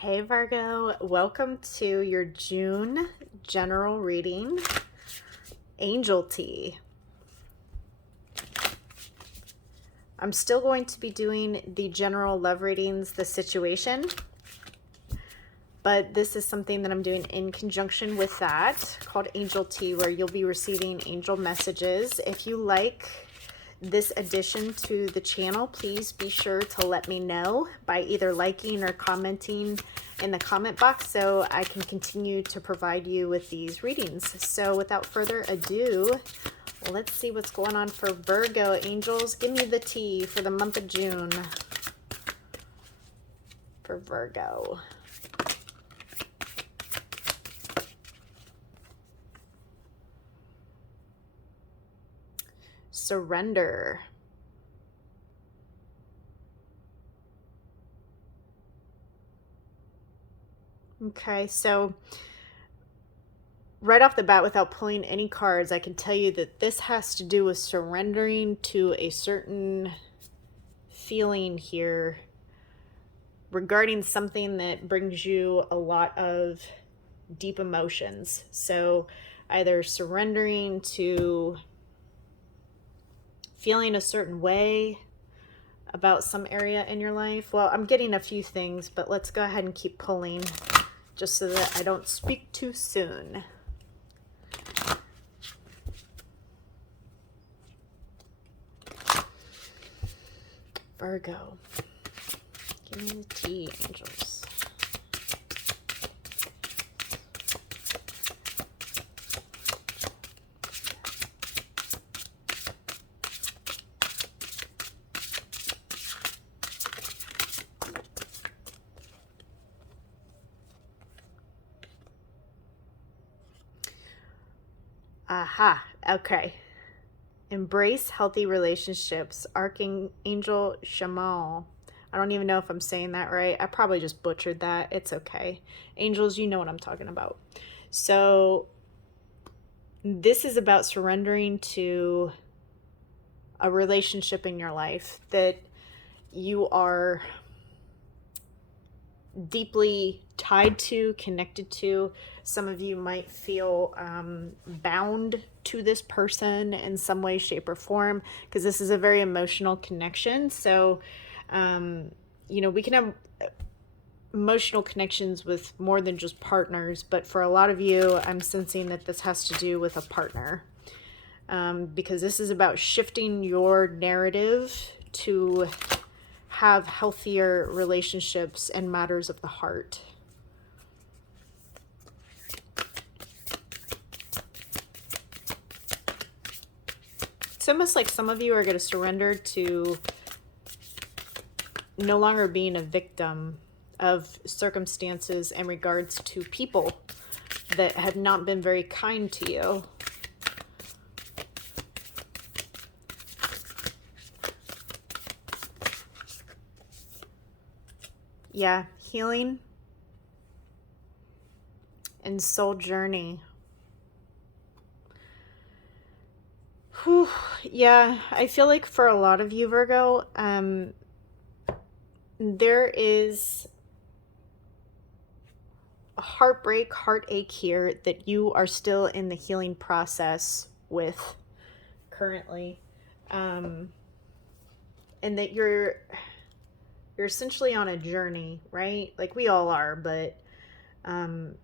Hey Virgo, welcome to your June general reading, Angel Tea. I'm still going to be doing the general love readings, the situation, but this is something that I'm doing in conjunction with that called Angel Tea, where you'll be receiving angel messages. If you like this addition to the channel, please be sure to let me know by either liking or commenting in the comment box so I can continue to provide you with these readings. So without further ado, let's see what's going on for Virgo. Angels, give me the tea for the month of June for Virgo. Surrender. Okay, so right off the bat, without pulling any cards, I can tell you that this has to do with surrendering to a certain feeling here regarding something that brings you a lot of deep emotions. So either surrendering to feeling a certain way about some area in your life. Well, I'm getting a few things, but let's go ahead and keep pulling just so that I don't speak too soon. Virgo, give me the tea, angels. Aha, okay. Embrace healthy relationships. Archangel Shamal. I don't even know if I'm saying that right. I probably just butchered that. It's okay. Angels, you know what I'm talking about. So this is about surrendering to a relationship in your life that you are deeply tied to, connected to. Some of you might feel bound to this person in some way, shape, or form, because this is a very emotional connection. So, we can have emotional connections with more than just partners, but for a lot of you, I'm sensing that this has to do with a partner, because this is about shifting your narrative to have healthier relationships and matters of the heart. It's almost like some of you are going to surrender to no longer being a victim of circumstances in regards to people that have not been very kind to you. Yeah, healing and soul journey. Whew, yeah, I feel like for a lot of you, Virgo, there is a heartbreak, heartache here that you are still in the healing process with currently, and that you're essentially on a journey, right? Like we all are, but are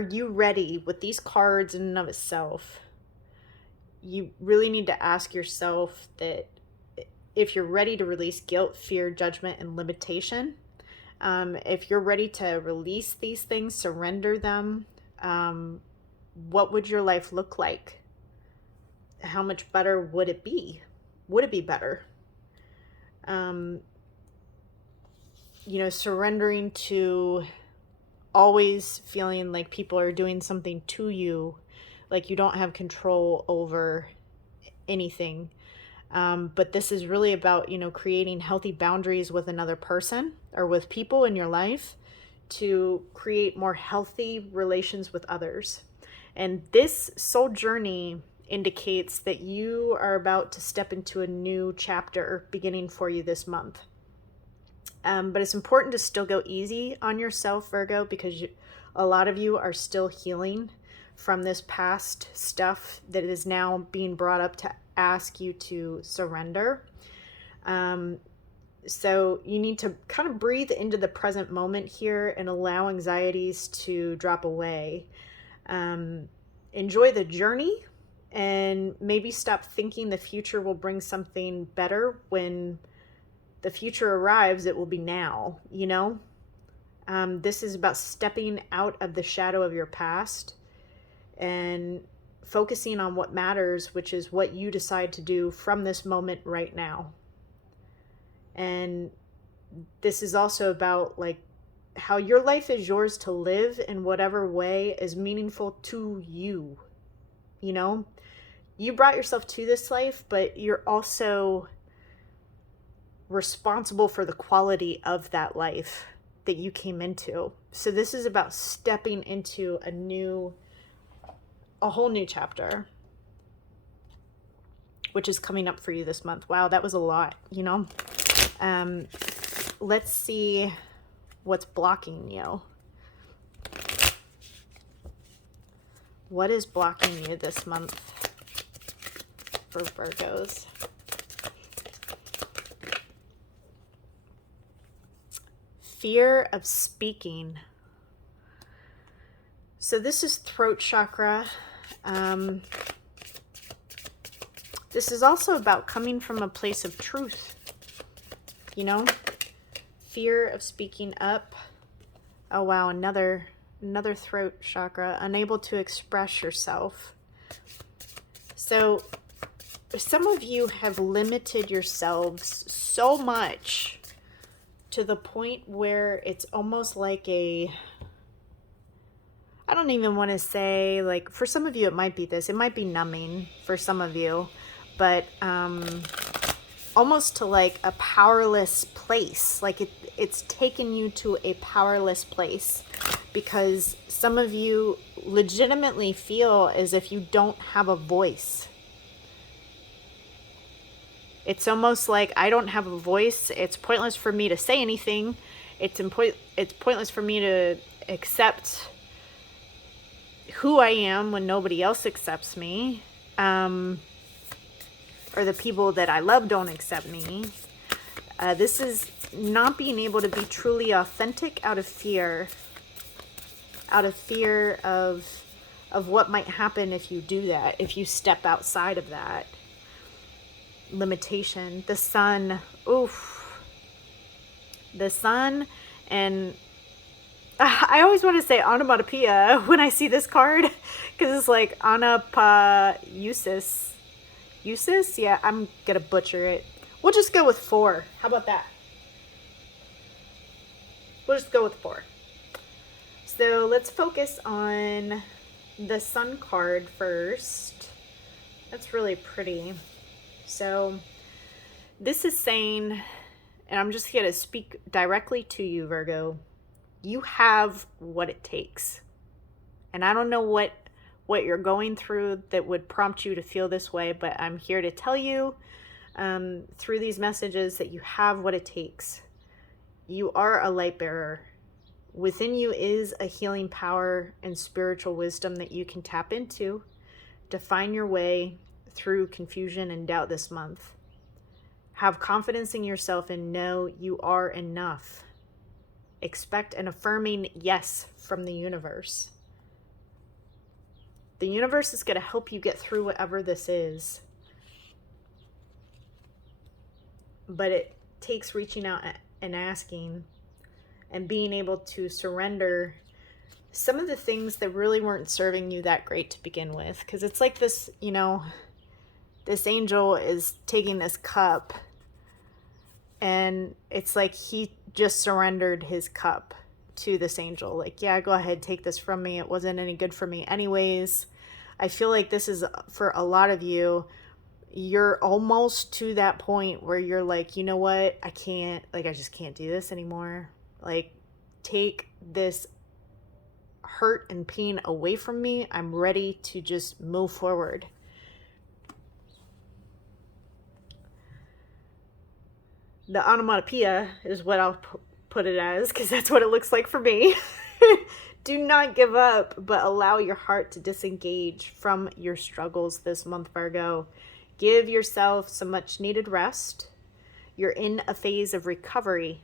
you ready with these cards in and of itself? You really need to ask yourself that if you're ready to release guilt, fear, judgment, and limitation, if you're ready to release these things, surrender them, what would your life look like? How much better would it be? Would it be better? Surrendering to always feeling like people are doing something to you, like you don't have control over anything. But this is really about, creating healthy boundaries with another person or with people in your life to create more healthy relations with others. And this soul journey indicates that you are about to step into a new chapter beginning for you this month. But it's important to still go easy on yourself, Virgo, because a lot of you are still healing from this past stuff that is now being brought up to ask you to surrender. So you need to kind of breathe into the present moment here and allow anxieties to drop away. Enjoy the journey and maybe stop thinking the future will bring something better. When the future arrives, it will be now, you know? This is about stepping out of the shadow of your past and focusing on what matters, which is what you decide to do from this moment right now. And this is also about like how your life is yours to live in whatever way is meaningful to you. You know, you brought yourself to this life, but you're also responsible for the quality of that life that you came into. So this is about stepping into a whole new chapter, which is coming up for you this month. Wow, that was a lot, you know? Let's see what's blocking you. What is blocking you this month for Virgos? Fear of speaking. So this is throat chakra. This is also about coming from a place of truth. You know, fear of speaking up. Oh wow, another throat chakra, unable to express yourself. So some of you have limited yourselves so much to the point where it's almost like I don't even want to say, like, for some of you it might be this, it might be numbing for some of you, but almost to like a powerless place. Like it's taken you to a powerless place because some of you legitimately feel as if you don't have a voice. It's almost like I don't have a voice. It's pointless for me to say anything. It's pointless for me to accept who I am when nobody else accepts me. Or the people that I love don't accept me. This is not being able to be truly authentic out of fear of what might happen if you do that, if you step outside of that limitation. The sun, oof. The sun, and I always want to say onomatopoeia when I see this card, because it's like anapausis. Usis? Yeah, I'm gonna butcher it. We'll just go with 4. How about that? We'll just go with 4. So let's focus on the sun card first. That's really pretty. So this is saying, and I'm just gonna speak directly to you, Virgo, you have what it takes. And I don't know what you're going through that would prompt you to feel this way, but I'm here to tell you through these messages that you have what it takes. You are a light bearer. Within you is a healing power and spiritual wisdom that you can tap into to find your way through confusion and doubt this month. Have confidence in yourself and know you are enough. Expect an affirming yes from the universe. The universe is going to help you get through whatever this is. But it takes reaching out and asking and being able to surrender some of the things that really weren't serving you that great to begin with. Because it's like this, you know, this angel is taking this cup and it's like he just surrendered his cup to this angel. Like, yeah, go ahead, take this from me. It wasn't any good for me anyways. I feel like this is for a lot of you. You're almost to that point where you're like, you know what? I just can't do this anymore. Like, take this hurt and pain away from me. I'm ready to just move forward. the onomatopoeia is what I'll put it as, because that's what it looks like for me. Do not give up, but allow your heart to disengage from your struggles this month, Virgo. Give yourself some much needed rest. You're in a phase of recovery.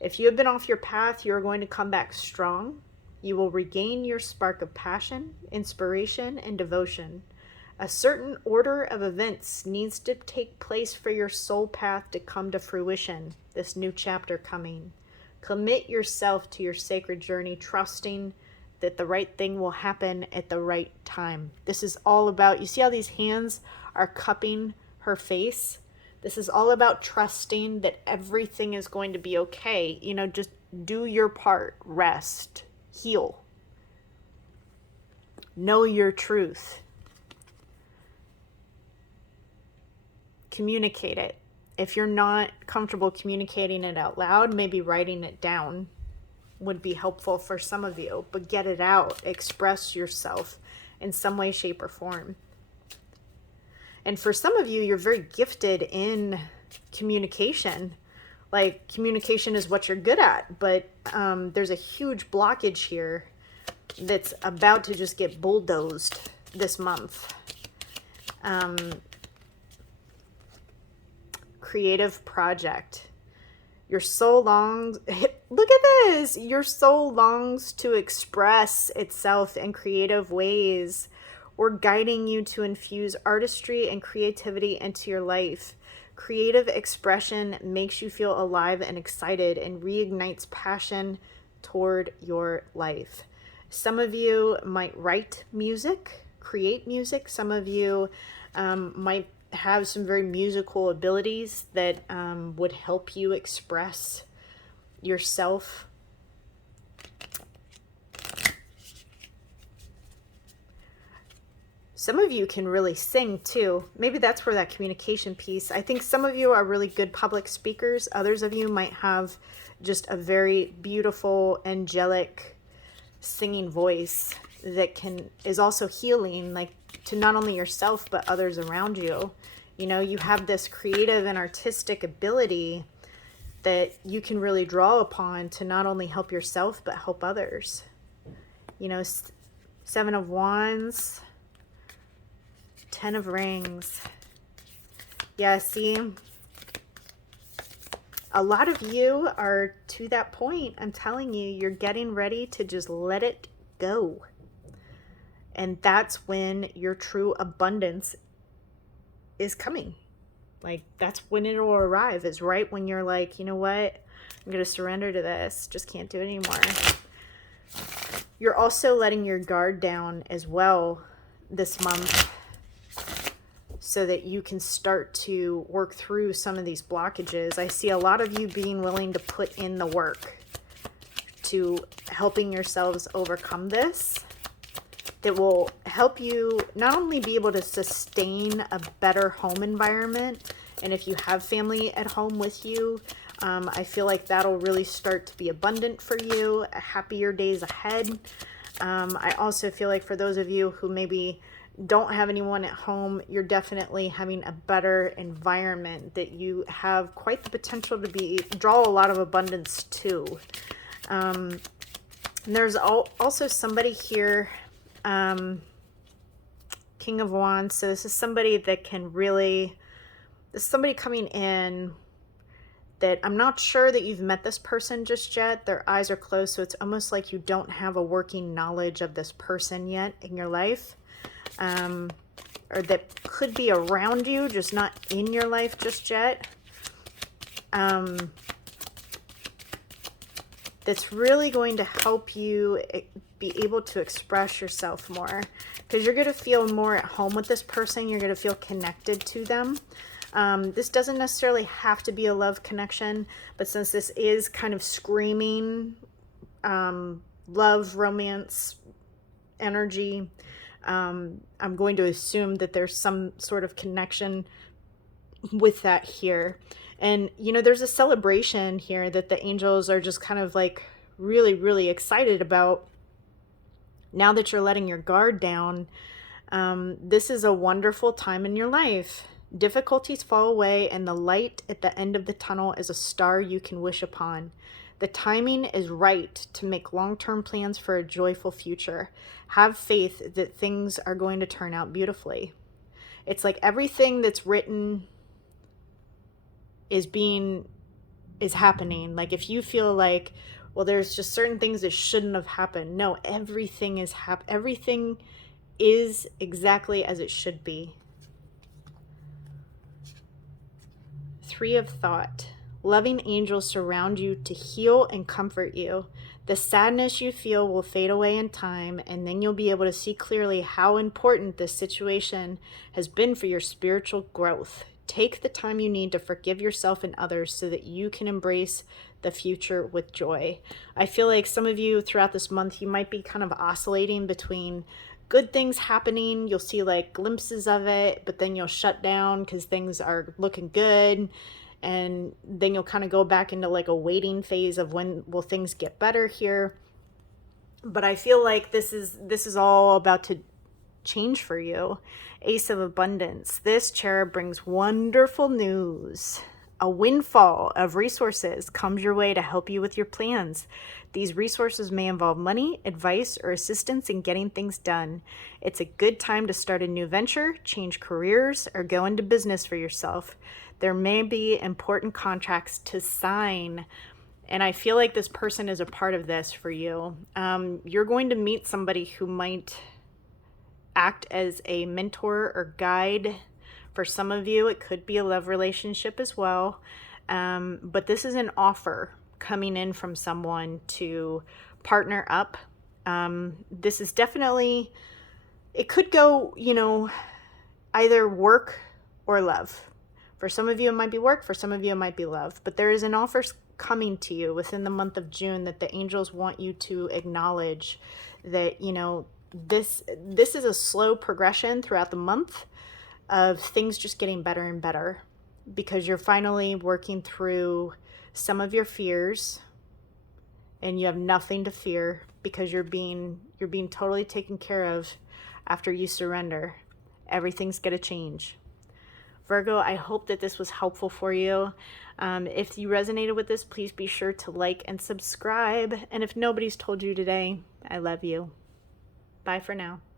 If you have been off your path, you are going to come back strong. You will regain your spark of passion, inspiration, and devotion. A certain order of events needs to take place for your soul path to come to fruition, this new chapter coming. Commit yourself to your sacred journey, trusting that the right thing will happen at the right time. This is all about, you see how these hands are cupping her face? This is all about trusting that everything is going to be okay. You know, just do your part, rest, heal. Know your truth. Communicate it. If you're not comfortable communicating it out loud, maybe writing it down would be helpful for some of you, but get it out. Express yourself in some way, shape, or form. And for some of you, you're very gifted in communication. Like, communication is what you're good at, but there's a huge blockage here that's about to just get bulldozed this month. Creative project. Your soul longs, look at this, your soul longs to express itself in creative ways. We're guiding you to infuse artistry and creativity into your life. Creative expression makes you feel alive and excited and reignites passion toward your life. Some of you might write music, create music. Some of you might have some very musical abilities that would help you express yourself. Some of you can really sing too. Maybe that's where that communication piece. I think some of you are really good public speakers. Others of you might have just a very beautiful, angelic singing voice that is also healing, like to not only yourself but others around you. You know, you have this creative and artistic ability that you can really draw upon to not only help yourself but help others. You know, 7 of Wands, 10 of Rings. Yeah, see, a lot of you are to that point. I'm telling you, you're getting ready to just let it go. And that's when your true abundance is coming. Like, that's when it will arrive, is right when you're like, you know what, I'm going to surrender to this. Just can't do it anymore. You're also letting your guard down as well this month so that you can start to work through some of these blockages. I see a lot of you being willing to put in the work to helping yourselves overcome this. That will help you not only be able to sustain a better home environment, and if you have family at home with you, I feel like that'll really start to be abundant for you, happier days ahead. I also feel like for those of you who maybe don't have anyone at home, you're definitely having a better environment that you have quite the potential to draw a lot of abundance to. And there's also somebody here, King of Wands. So this is somebody that can really, this is somebody coming in that I'm not sure that you've met this person just yet. Their eyes are closed, so it's almost like you don't have a working knowledge of this person yet in your life, or that could be around you, just not in your life just yet. That's really going to help you be able to express yourself more, because you're going to feel more at home with this person. You're going to feel connected to them. This doesn't necessarily have to be a love connection, but since this is kind of screaming love, romance, energy, I'm going to assume that there's some sort of connection with that here. And, you know, there's a celebration here that the angels are just kind of like really, really excited about. Now that you're letting your guard down, this is a wonderful time in your life. Difficulties fall away, and the light at the end of the tunnel is a star you can wish upon. The timing is right to make long-term plans for a joyful future. Have faith that things are going to turn out beautifully. It's like everything that's written is happening. Like if you feel like, well, there's just certain things that shouldn't have happened. No, everything everything is exactly as it should be. Three of Thought. Loving angels surround you to heal and comfort you. The sadness you feel will fade away in time, and then you'll be able to see clearly how important this situation has been for your spiritual growth. Take the time you need to forgive yourself and others so that you can embrace the future with joy. I feel like some of you throughout this month, you might be kind of oscillating between good things happening. You'll see like glimpses of it, but then you'll shut down because things are looking good. And then you'll kind of go back into like a waiting phase of when will things get better here. But I feel like this is all about to change for you. Ace of Abundance. This cherub brings wonderful news. A windfall of resources comes your way to help you with your plans. These resources may involve money, advice, or assistance in getting things done. It's a good time to start a new venture, change careers, or go into business for yourself. There may be important contracts to sign, and I feel like this person is a part of this for you. You're going to meet somebody who might act as a mentor or guide. For some of you, it could be a love relationship as well. But this is an offer coming in from someone to partner up. This is definitely, it could go, either work or love. For some of you, it might be work. For some of you, it might be love. But there is an offer coming to you within the month of June that the angels want you to acknowledge that, this is a slow progression throughout the month of things just getting better and better, because you're finally working through some of your fears and you have nothing to fear because you're being totally taken care of after you surrender. Everything's going to change. Virgo, I hope that this was helpful for you. If you resonated with this, please be sure to like and subscribe. And if nobody's told you today, I love you. Bye for now.